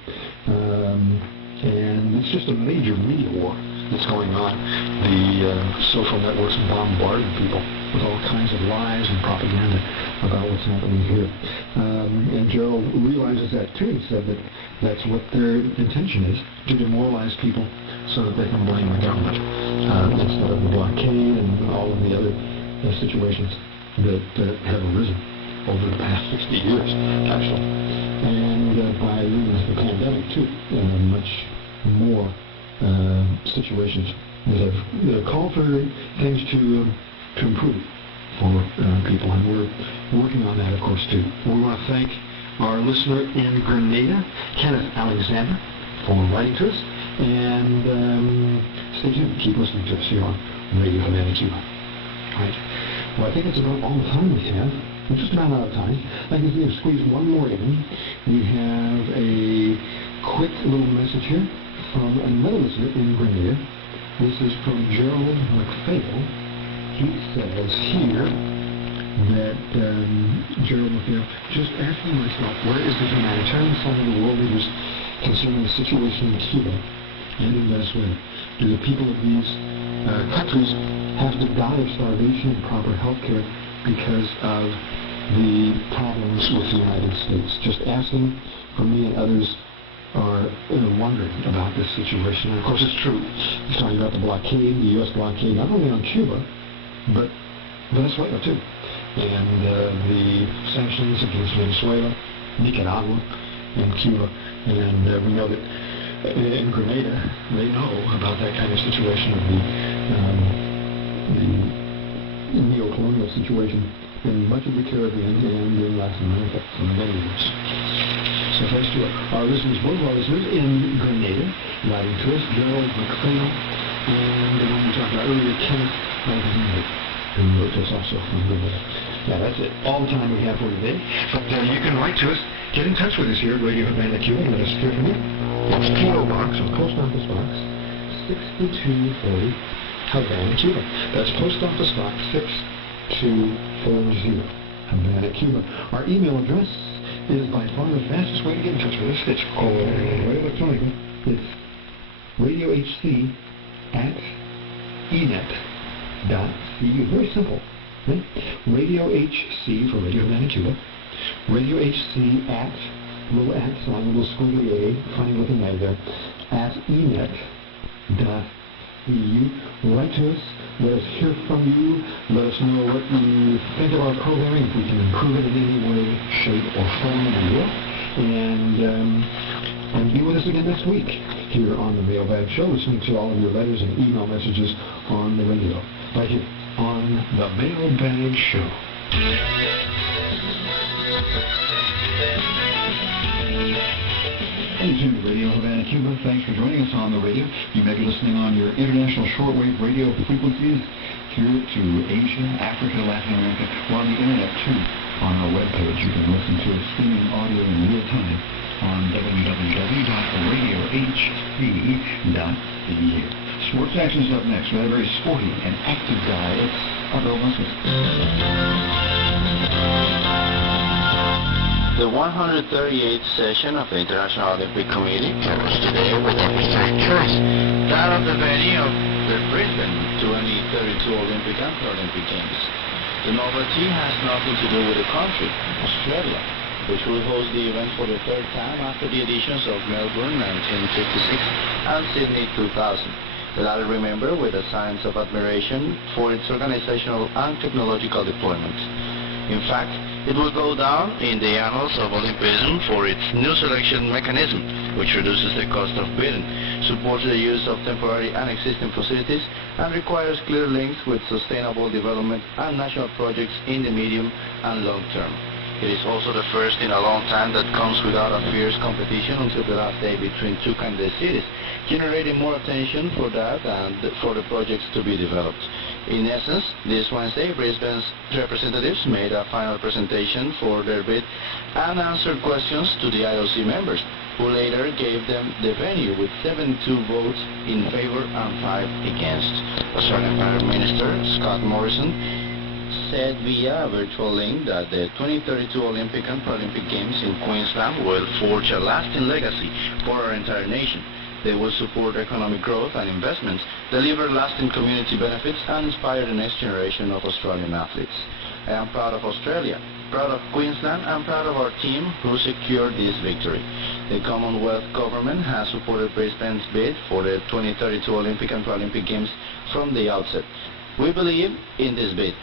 And it's just a major media war that's going on. The social networks bombarding people with all kinds of lies and propaganda about what's happening here. And Gerald realizes that too. He said that that's what their intention is, to demoralize people so that they can blame the government instead of the blockade and all of the other situations that have arisen over the past 60 years, actually. And by the pandemic too, much more situations that have called for things to improve for people, and we're working on that, of course, too. We want to thank our listener in Grenada, Kenneth Alexander, for writing to us, and stay tuned. Keep listening to us here on Radio Havana Cuba. All right. Well, I think it's about all the time we have. We're just about out of time. I can squeeze one more in. We have a quick little message here from another listener in Grenada. This is from Gerald McPhail. He says here that Gerald McPhail, just asking myself, where is the humanitarian side of the world leaders concerning the situation in Cuba and in Venezuela? Do the people of these countries have to die of starvation and proper health care because of the problems with the United States? Just asking for me and others are wondering about this situation. And of course, it's true. He's talking about the blockade, the U.S. blockade, not only on Cuba, but Venezuela too. And the sanctions against Venezuela, Nicaragua, and Cuba. And we know that in Grenada, they know about that kind of situation of the neo-colonial situation in much of the Caribbean and in Latin America for many years. So thanks to our listeners, both of our listeners in Grenada, writing to us, Gerald McPhail, and the one we talked about earlier, Kenneth Alexander. who wrote to us also from Louisville. Yeah, that's it. All the time we have for today. But you can write to us. Get in touch with us here at Radio Havana Cuba and let us hear from you. It's P.O. Box, or Post Office Box, 6240, Havana, Cuba. That's Post Office Box 6240, Havana, Cuba. Our email address is by far the fastest way to get in touch with us. It's right electronically. It's radiohc@enet.cu. Very simple. Right? Radio HC for Radio Havana, Cuba. Radio HC at, little at, so I'm a little squiggly A, funny looking A there, at enet.eu. Write to us. Let us hear from you. Let us know what you think of our programming, if we can improve it in any way, shape, or form, we will. And be with us again next week here on the Mailbag Show, listening to all of your letters and email messages on the radio, right here on the Mailbag Show. Hey, tuned to Radio Havana, Cuba. Thanks for joining us on the radio. You may be listening on your international shortwave radio frequencies here to Asia, Africa, Latin America, or on the internet too. On our webpage, you can listen to us streaming audio in real time on www.radiohc.eu. Sports Action is up next. We have a very sporty and active guy. It's Otto Musmus. The 138th session of the International Olympic Committee covers today with a precise choice, that of the venue of the Brisbane 2032 Olympic and Paralympic Games. The novelty has nothing to do with the country, Australia, which will host the event for the third time after the editions of Melbourne 1956 and Sydney 2000. The latter, remember, with a sense of admiration for its organizational and technological deployment. In fact, it will go down in the annals of Olympism for its new selection mechanism, which reduces the cost of bidding, supports the use of temporary and existing facilities, and requires clear links with sustainable development and national projects in the medium and long term. It is also the first in a long time that comes without a fierce competition until the last day between two candidate cities, generating more attention for that and for the projects to be developed. In essence, this Wednesday, Brisbane's representatives made a final presentation for their bid and answered questions to the IOC members, who later gave them the venue with 72 votes in favor and 5 against. Australian Prime Minister Scott Morrison said via a virtual link that the 2032 Olympic and Paralympic Games in Queensland will forge a lasting legacy for our entire nation. They will support economic growth and investments, deliver lasting community benefits, and inspire the next generation of Australian athletes. I am proud of Australia, proud of Queensland, and proud of our team who secured this victory. The Commonwealth Government has supported Brisbane's bid for the 2032 Olympic and Paralympic Games from the outset. We believe in this bid.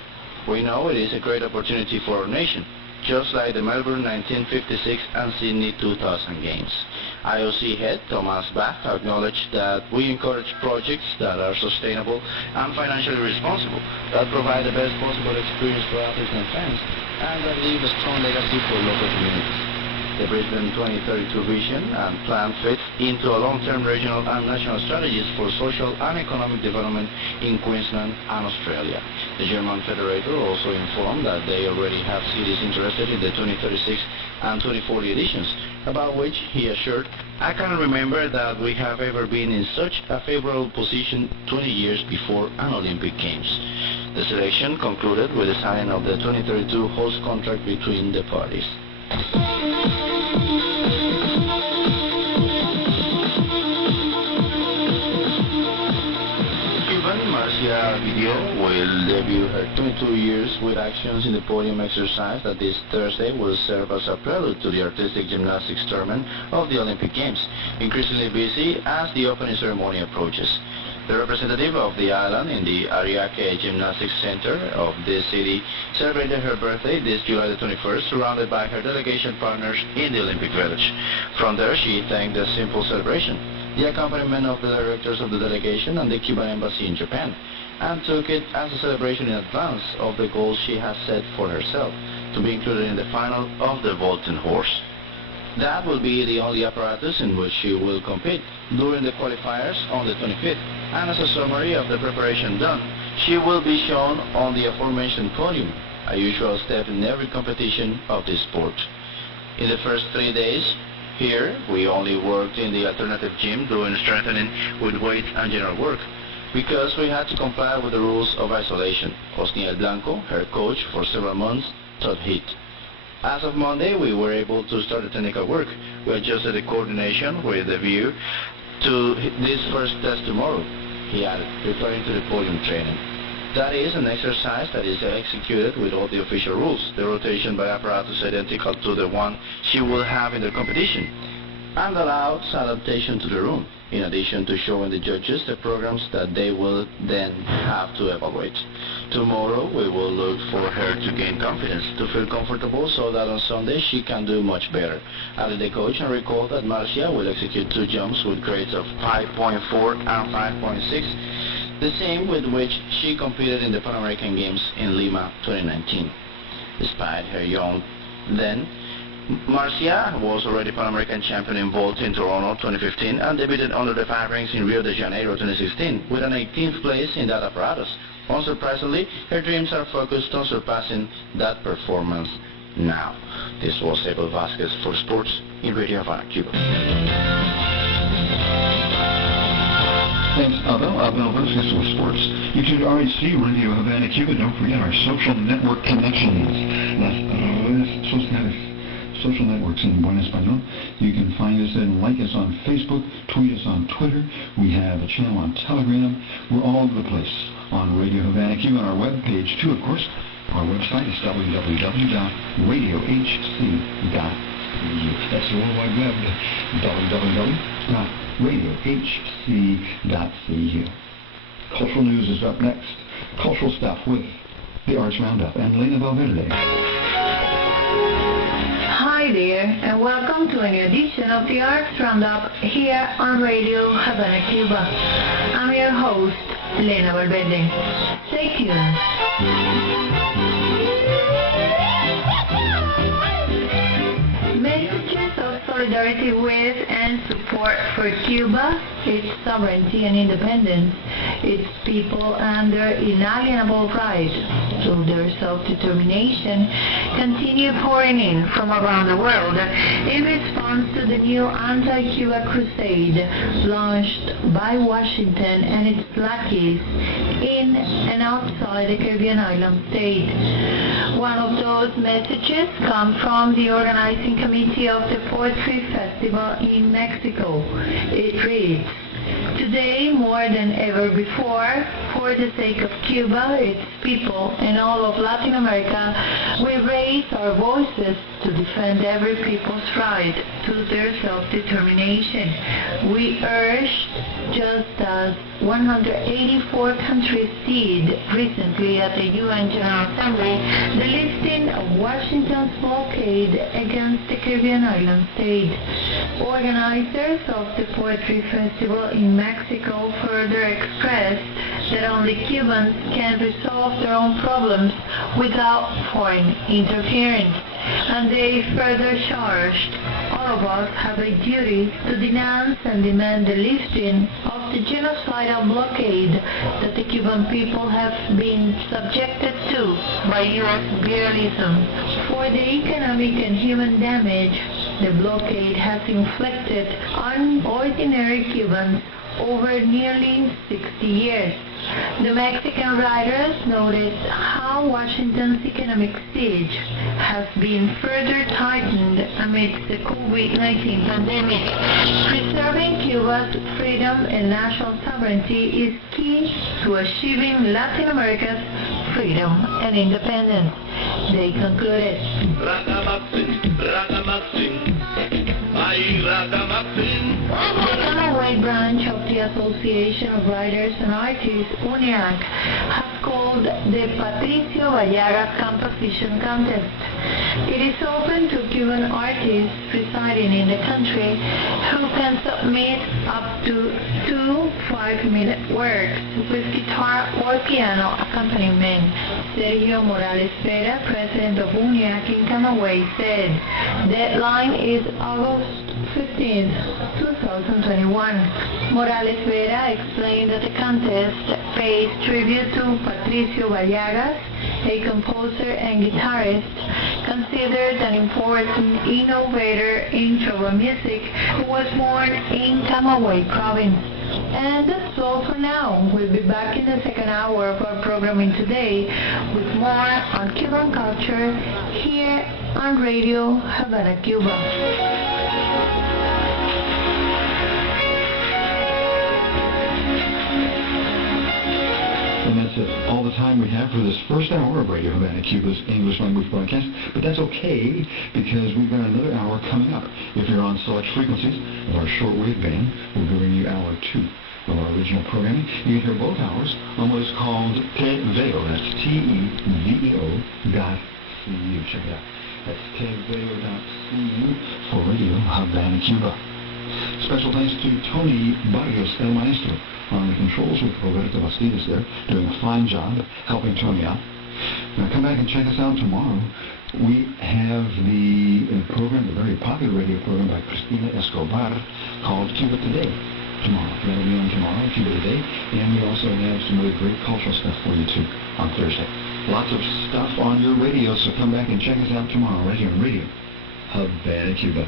We know it is a great opportunity for our nation, just like the Melbourne 1956 and Sydney 2000 Games. IOC head Thomas Bach acknowledged that we encourage projects that are sustainable and financially responsible, that provide the best possible experience for athletes and fans, and that leave a strong legacy for local communities. The Brisbane 2032 vision and plan fits into a long-term regional and national strategies for social and economic development in Queensland and Australia. The German Federator also informed that they already have cities interested in the 2036 and 2040 editions, about which he assured, "I can't remember that we have ever been in such a favorable position 20 years before an Olympic Games." The selection concluded with the signing of the 2032 host contract between the parties. Marcia Video will debut her 22 years with actions in the podium exercise that this Thursday will serve as a prelude to the artistic gymnastics tournament of the Olympic Games, increasingly busy as the opening ceremony approaches. The representative of the island in the Ariake Gymnastics Center of this city celebrated her birthday this July the 21st, surrounded by her delegation partners in the Olympic Village. From there, she thanked the simple celebration, the accompaniment of the directors of the delegation and the Cuban embassy in Japan, and took it as a celebration in advance of the goals she has set for herself, to be included in the final of the vaulting horse. That will be the only apparatus in which she will compete during the qualifiers on the 25th, and as a summary of the preparation done, She will be shown on the aforementioned podium, a usual step in every competition of this sport. In the first 3 days, here we only worked in the alternative gym doing strengthening with weights and general work, because we had to comply with the rules of isolation. Osniel Blanco, her coach for several months, taught HIIT. As of Monday, we were able to start the technical work. We adjusted the coordination with a view to this first test tomorrow, he added, referring to the podium training. That is an exercise that is executed with all the official rules, the rotation by apparatus identical to the one she will have in the competition, and allows adaptation to the room, in addition to showing the judges the programs that they will then have to evaluate. Tomorrow we will look for her to gain confidence, to feel comfortable so that on Sunday she can do much better, added the coach, and recall that Marcia will execute 2 jumps with grades of 5.4 and 5.6, the same with which she competed in the Pan American Games in Lima 2019. Despite her young then, Marcia was already Pan American champion in vault in Toronto 2015 and debuted under the 5 ranks in Rio de Janeiro 2016 with an 18th place in that apparatus. Unsurprisingly, her dreams are focused on surpassing that performance now. This was Abel Vasquez for Sports in Radio Havana, Cuba. Thanks, Abel Vasquez for Sports. You should already see Radio Havana, Cuba. Don't forget our social network connections. Las redes sociales. Social networks in buen español. You can find us and like us on Facebook, tweet us on Twitter. We have a channel on Telegram. We're all over the place on Radio Havana Cuba, on our web page too, of course. Our website is www.radiohc.eu. That's the World Wide Web, www.radiohc.eu. Cultural news is up next. Cultural stuff with the Arts Roundup and Lena Valverde. Hi there, and welcome to a new edition of the Arts Roundup here on Radio Havana, Cuba. I'm your host, Lena Valverde. Stay tuned. Messages of solidarity with and support for Cuba, its sovereignty and independence, its people and their inalienable rights to their self-determination continue pouring in from around the world in response to the new anti-Cuba crusade launched by Washington and its lackeys in and outside the Caribbean island state. One of those messages comes from the organizing committee of the Poetry Festival in Mexico. It reads, "Today, more than ever before, for the sake of Cuba, its people, and all of Latin America, we raise our voices to defend every people's right to their self-determination. We urge, just as 184 countries did recently at the UN General Assembly, the lifting of Washington's blockade against the Caribbean island state." Organizers of the Poetry Festival in Mexico further expressed that only Cubans can resolve their own problems without foreign interference. And they further charged, all of us have a duty to denounce and demand the lifting of the genocidal blockade that the Cuban people have been subjected to by U.S. imperialism. For the economic and human damage the blockade has inflicted on ordinary Cubans over nearly 60 years. The Mexican writers noted how Washington's economic siege has been further tightened amidst the COVID-19 pandemic. Preserving Cuba's freedom and national sovereignty is key to achieving Latin America's freedom and independence. They concluded. The Commonwealth branch of the Association of Writers and Artists, UNIAC, has called the Patricio Vallagas Composition Contest It is open to Cuban artists residing in the country who can submit up to 2 5-minute works with guitar or piano accompaniment. Sergio Morales Vera, president of UNIAC in Camagüey, said, deadline is August 15, 2021. Morales Vera explained that the contest pays tribute to Patricio Vallagas, a composer and guitarist considered an important innovator in trova music who was born in Camagüey province. And that's all for now. We'll be back in the second hour of our programming today with more on Cuban culture here on Radio Havana, Cuba. And that's all the time we have for this first hour of Radio Havana, Cuba's English language broadcast. But that's okay, because we've got another hour coming up. If you're on select frequencies of our shortwave band, we'll be bringing you hour 2 of our original programming. You can hear both hours on what is called TVEO. That's TEVEO.cu. Check it out. That's TVEO.cu for Radio Havana, Cuba. Special thanks to Tony Barrios, El Maestro, on the controls with Roberto Bastidas there, doing a fine job helping Tony out. Now come back and check us out tomorrow. We have the program, the very popular radio program by Cristina Escobar called Cuba Today tomorrow. That'll be on tomorrow, Cuba Today. And we also have some really great cultural stuff for you too on Thursday. Lots of stuff on your radio, so come back and check us out tomorrow right here on Radio Havana, Cuba.